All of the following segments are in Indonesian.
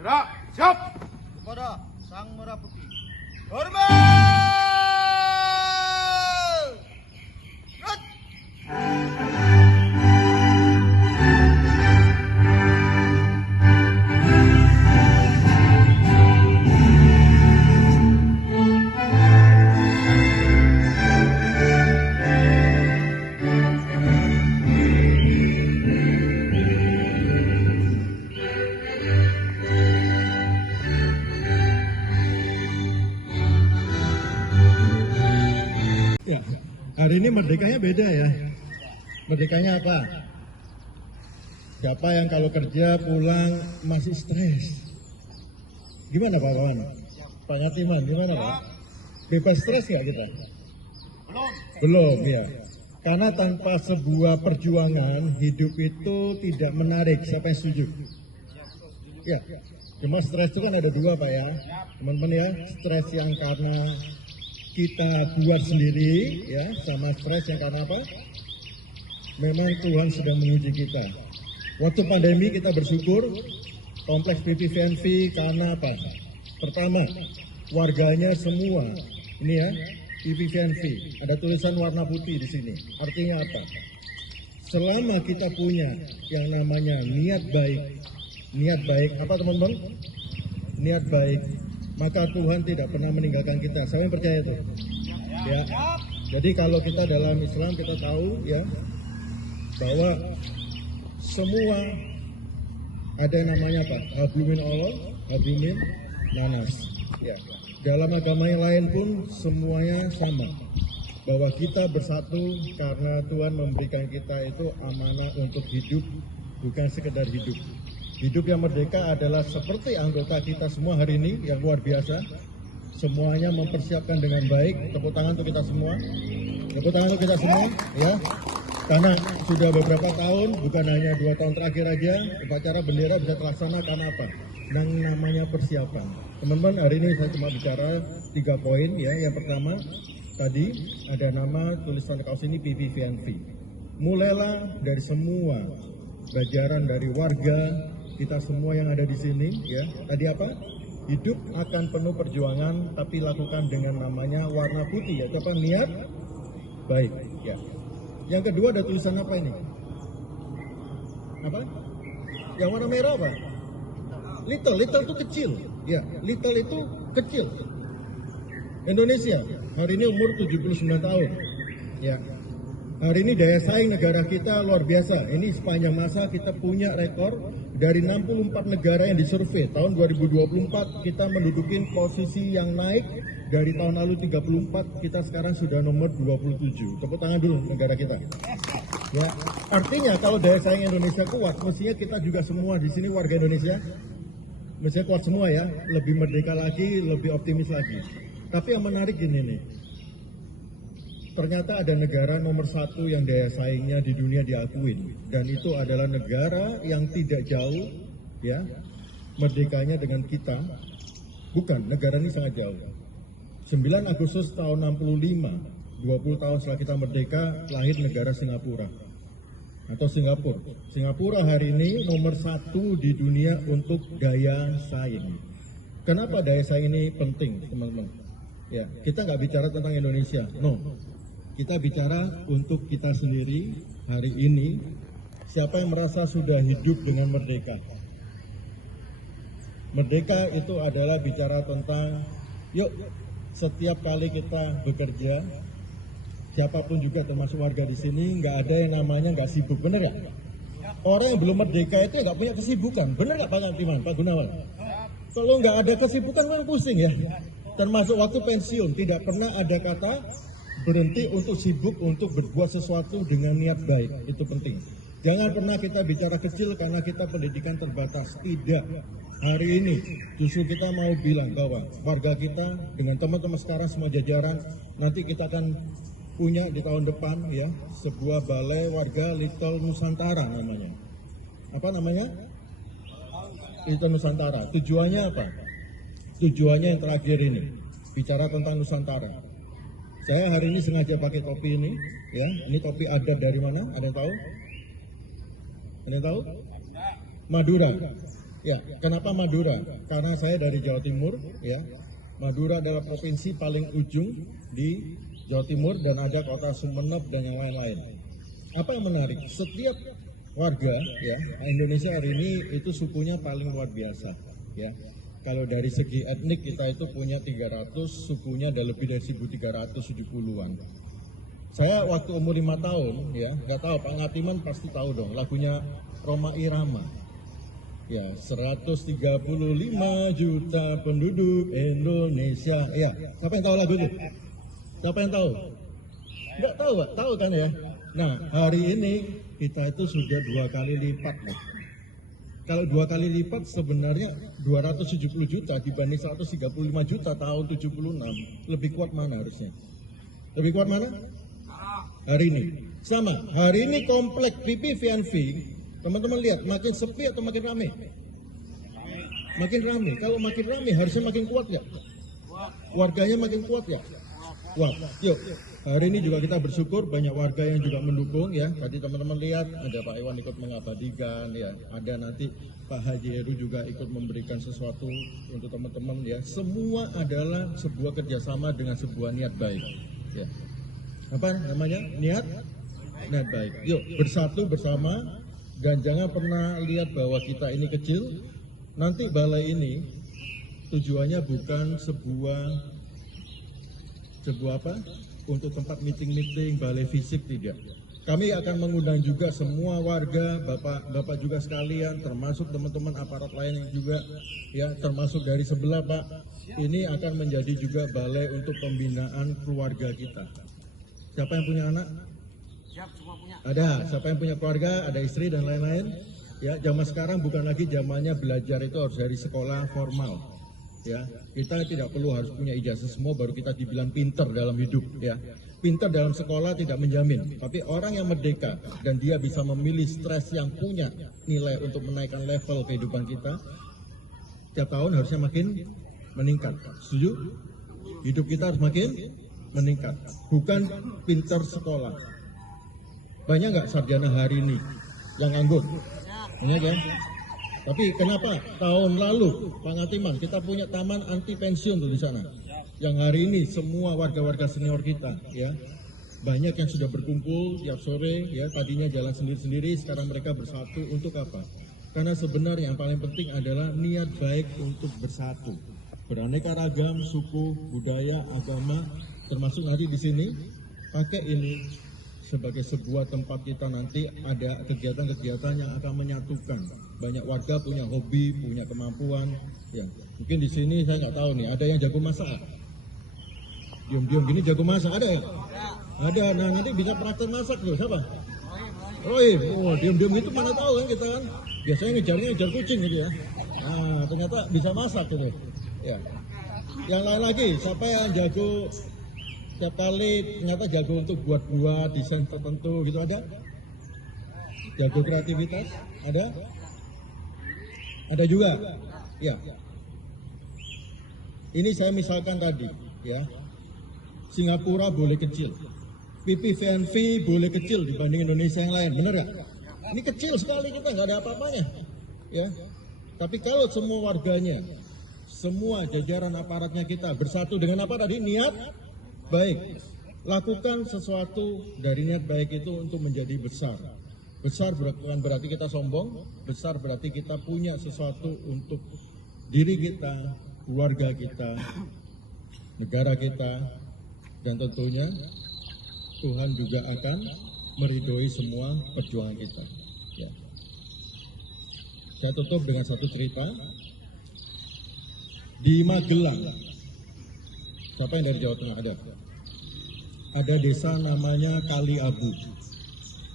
Gerak, siap. Kepada Sang Merah Putih. Hormat! Rut! Ya, hari ini merdekanya beda ya. Merdekanya apa? Siapa yang kalau kerja pulang masih stres? Gimana Pak Kawan? Pak Ngatiman, gimana Pak? Bebas stres nggak kita? Belum ya. Karena tanpa sebuah perjuangan, hidup itu tidak menarik. Siapa yang setuju? Ya, cuma stres itu kan ada dua Pak ya. Teman-teman ya, stres yang karena kita buat sendiri ya, sama stres yang karena apa? Memang Tuhan sedang menguji kita. Waktu pandemi kita bersyukur kompleks PPVNV karena apa? Pertama, warganya semua ini ya, PPVNV ada tulisan warna putih di sini. Artinya apa? Selama kita punya yang namanya niat baik apa teman-teman? Niat baik, maka Tuhan tidak pernah meninggalkan kita. Saya percaya itu. Ya. Jadi kalau kita dalam Islam kita tahu ya bahwa semua ada namanya apa? Hablimin Allah, hablimin nanas. Ya. Dalam agama yang lain pun semuanya sama. Bahwa kita bersatu karena Tuhan memberikan kita itu amanah untuk hidup, bukan sekedar hidup. Hidup yang merdeka adalah seperti anggota kita semua hari ini yang luar biasa. Semuanya mempersiapkan dengan baik. Tepuk tangan untuk kita semua. Tepuk tangan untuk kita semua, ya. Karena sudah beberapa tahun, bukan hanya 2 tahun terakhir aja, upacara bendera bisa terlaksana karena apa? Yang namanya persiapan. Teman-teman, hari ini saya cuma bicara 3 poin, ya. Yang pertama, tadi ada nama tulisan kaos ini PPVNV. Mulailah dari semua bajaran dari warga kita semua yang ada di sini, ya. Tadi apa? Hidup akan penuh perjuangan, tapi lakukan dengan namanya warna putih, yaitu apa? Niat baik, ya. Yang kedua ada tulisan apa ini? Apa? Yang warna merah apa? Little itu kecil, ya. Little itu kecil. Indonesia hari ini umur 79 tahun, ya. Hari ini daya saing negara kita luar biasa. Ini sepanjang masa kita punya rekor dari 64 negara yang disurvei. Tahun 2024 kita menduduki posisi yang naik. Dari tahun lalu 34, kita sekarang sudah nomor 27. Tepuk tangan dulu negara kita. Ya, artinya kalau daya saing Indonesia kuat, mestinya kita juga semua di sini warga Indonesia mestinya kuat semua ya, lebih merdeka lagi, lebih optimis lagi. Tapi yang menarik gini nih. Ternyata ada negara nomor 1 yang daya saingnya di dunia diakuin, dan itu adalah negara yang tidak jauh ya merdekanya dengan kita. Bukan, negara ini sangat jauh. 9 Agustus tahun 65, 20 tahun setelah kita merdeka, lahir negara Singapura atau Singapura. Singapura hari ini nomor 1 di dunia untuk daya saing. Kenapa daya saing ini penting, teman-teman? Ya, kita nggak bicara tentang Indonesia, no. Kita bicara untuk kita sendiri hari ini, siapa yang merasa sudah hidup dengan merdeka. Merdeka itu adalah bicara tentang, yuk setiap kali kita bekerja, siapapun juga termasuk warga di sini, nggak ada yang namanya nggak sibuk, bener ya? Orang yang belum merdeka itu nggak punya kesibukan, bener nggak Pak Ngatiman, Pak Gunawan? Kalau nggak ada kesibukan memang pusing ya. Termasuk waktu pensiun, tidak pernah ada kata berhenti untuk sibuk untuk berbuat sesuatu dengan niat baik, itu penting. Jangan pernah kita bicara kecil karena kita pendidikan terbatas, tidak. Hari ini justru kita mau bilang bahwa warga kita dengan teman-teman sekarang semua jajaran, nanti kita akan punya di tahun depan ya sebuah balai warga Little Nusantara namanya. Apa namanya? Little Nusantara. Tujuannya apa? Tujuannya yang terakhir ini, bicara tentang Nusantara. Saya hari ini sengaja pakai topi ini, ya. Ini topi adat dari mana? Ada yang tahu? Ada yang tahu? Madura. Ya, kenapa Madura? Karena saya dari Jawa Timur, ya. Madura adalah provinsi paling ujung di Jawa Timur dan ada kota Sumeneb dan yang lain-lain. Apa yang menarik? Setiap warga, ya, Indonesia hari ini itu sukunya paling luar biasa, ya. Kalau dari segi etnik kita itu punya 300, sukunya ada lebih dari 1370-an. Saya waktu umur 5 tahun, ya, nggak tahu Pak Ngatiman pasti tahu dong lagunya Roma Irama. Ya, 135 juta penduduk Indonesia. Ya, siapa yang tahu lagu itu? Siapa yang tahu? Enggak tahu, Pak. Tahu kan ya? Nah, hari ini kita itu sudah 2 kali lipat. Nih. Kalau 2 kali lipat sebenarnya 270 juta dibanding 135 juta tahun 76. Lebih kuat mana harusnya? Lebih kuat mana? Hari ini. Sama, hari ini komplek PPVNV. Teman-teman lihat, makin sepi atau makin ramai? Makin ramai. Kalau makin ramai, harusnya makin kuat ya? Warganya makin kuat ya? Wah, yuk. Hari ini juga kita bersyukur banyak warga yang juga mendukung ya. Tadi teman-teman lihat ada Pak Iwan ikut mengabadikan ya. Ada nanti Pak Haji Heru juga ikut memberikan sesuatu untuk teman-teman ya. Semua adalah sebuah kerjasama dengan sebuah niat baik. Ya. Apa namanya? Niat baik. Yuk, bersatu bersama. Dan jangan pernah lihat bahwa kita ini kecil, nanti balai ini tujuannya bukan sebuah apa? Untuk tempat meeting-meeting, balai fisik, tidak. Kami akan mengundang juga semua warga, bapak juga sekalian, termasuk teman-teman aparat lain yang juga, ya, termasuk dari sebelah Pak, ini akan menjadi juga balai untuk pembinaan keluarga kita. Siapa yang punya anak? Siap, semua punya. Ada, siapa yang punya keluarga, ada istri dan lain-lain. Ya, zaman sekarang bukan lagi zamannya belajar itu harus dari sekolah formal. Ya, kita tidak perlu harus punya ijazah semua baru kita dibilang pinter dalam hidup. Ya, pinter dalam sekolah tidak menjamin. Tapi orang yang merdeka dan dia bisa memilih stres yang punya nilai untuk menaikkan level kehidupan kita, tiap tahun harusnya makin meningkat. Setuju? Hidup kita harus makin meningkat. Bukan pinter sekolah. Banyak nggak sarjana hari ini yang nganggur? Banyak kan? Tapi kenapa tahun lalu Pak Ngatiman kita punya taman anti pensiun tuh di sana? Yang hari ini semua warga-warga senior kita, ya, banyak yang sudah berkumpul tiap sore, ya, tadinya jalan sendiri-sendiri, sekarang mereka bersatu untuk apa? Karena sebenarnya yang paling penting adalah niat baik untuk bersatu, beraneka ragam suku, budaya, agama, termasuk nanti di sini pakai ini sebagai sebuah tempat kita nanti ada kegiatan-kegiatan yang akan menyatukan. Banyak warga punya hobi, punya kemampuan. Ya, mungkin di sini saya nggak tahu nih, ada yang jago masak? Diam-diam gini jago masak ada ya? Ada. Nah nanti bisa praktek masak tuh siapa? Rohim. Oh, diam-diam itu mana tahu kan kita kan? Biasanya ngejar kucing gitu ya. Nah ternyata bisa masak gitu. Ya. Yang lain lagi, siapa yang jago? Setiap kali ternyata jago untuk buat desain tertentu gitu ada? Jago kreativitas ada? Ada juga, ya. Ini saya misalkan tadi, ya. Singapura boleh kecil, PPVNV boleh kecil dibanding Indonesia yang lain, bener gak? Ini kecil sekali kita nggak ada apa-apanya, ya. Tapi kalau semua warganya, semua jajaran aparatnya kita bersatu dengan apa tadi? Niat baik, lakukan sesuatu dari niat baik itu untuk menjadi besar. Besar bukan berarti kita sombong, besar berarti kita punya sesuatu untuk diri kita, keluarga kita, negara kita, dan tentunya Tuhan juga akan meridhoi semua perjuangan kita. Ya. Saya tutup dengan satu cerita. Di Magelang, siapa yang dari Jawa Tengah ada? Ada desa namanya Kali Abu.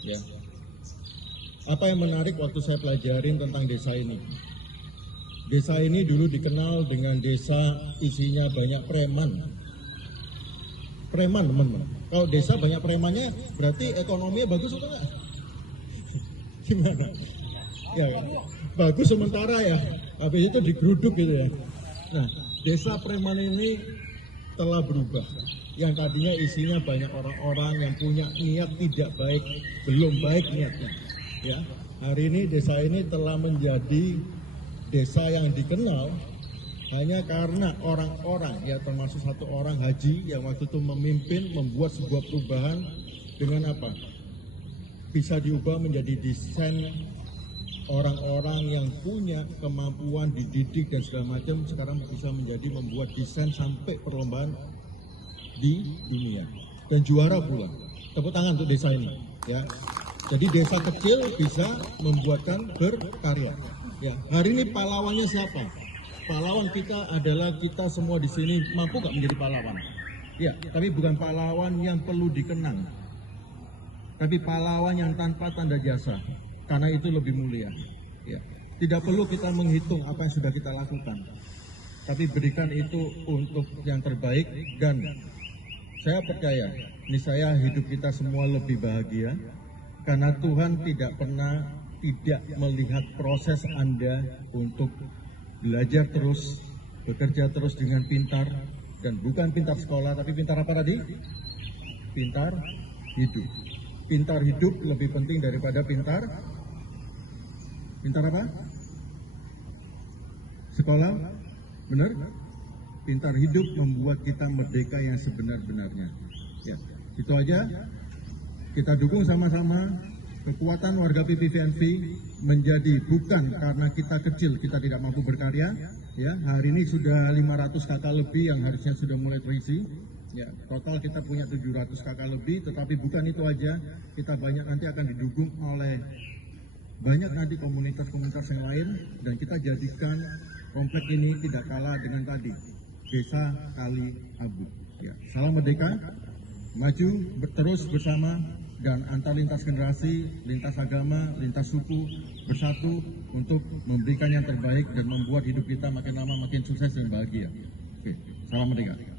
Ya. Apa yang menarik waktu saya pelajarin tentang desa ini? Desa ini dulu dikenal dengan desa isinya banyak preman. Preman, teman-teman. Kalau desa banyak premannya, berarti ekonominya bagus atau enggak? Gimana? Ya, bagus sementara ya. Habis itu digeruduk gitu ya. Nah, desa preman ini telah berubah. Yang tadinya isinya banyak orang-orang yang punya niat tidak baik, belum baik niatnya. Ya, hari ini desa ini telah menjadi desa yang dikenal hanya karena orang-orang, ya termasuk satu orang haji yang waktu itu memimpin membuat sebuah perubahan dengan apa? Bisa diubah menjadi desain orang-orang yang punya kemampuan dididik dan segala macam, sekarang bisa menjadi membuat desain sampai perlombaan di dunia dan juara pula. Tepuk tangan untuk desa ini, ya. Jadi desa kecil bisa membuatkan berkarya. Ya, hari ini pahlawannya siapa? Pahlawan kita adalah kita semua di sini. Mampu nggak menjadi pahlawan? Ya, tapi bukan pahlawan yang perlu dikenang, tapi pahlawan yang tanpa tanda jasa, karena itu lebih mulia. Ya, tidak perlu kita menghitung apa yang sudah kita lakukan, tapi berikan itu untuk yang terbaik. Dan saya percaya, niscaya hidup kita semua lebih bahagia, karena Tuhan tidak pernah tidak melihat proses Anda untuk belajar terus, bekerja terus dengan pintar, dan bukan pintar sekolah, tapi pintar apa tadi? Pintar hidup. Pintar hidup lebih penting daripada pintar apa? Sekolah, benar? Pintar hidup membuat kita merdeka yang sebenar-benarnya. Ya, itu aja. Kita dukung sama-sama. Kekuatan warga PPVNV menjadi bukan karena kita kecil, kita tidak mampu berkarya. Ya, hari ini sudah 500 kakak lebih yang harusnya sudah mulai terisi. Ya, total kita punya 700 kakak lebih, tetapi bukan itu aja. Kita banyak nanti akan didukung oleh banyak nanti komunitas-komunitas yang lain, dan kita jadikan komplek ini tidak kalah dengan tadi, Desa Kali Abu. Ya, salam merdeka, maju terus bersama, dan antar lintas generasi, lintas agama, lintas suku bersatu untuk memberikan yang terbaik dan membuat hidup kita makin lama makin sukses dan bahagia. Oke, salam merdeka.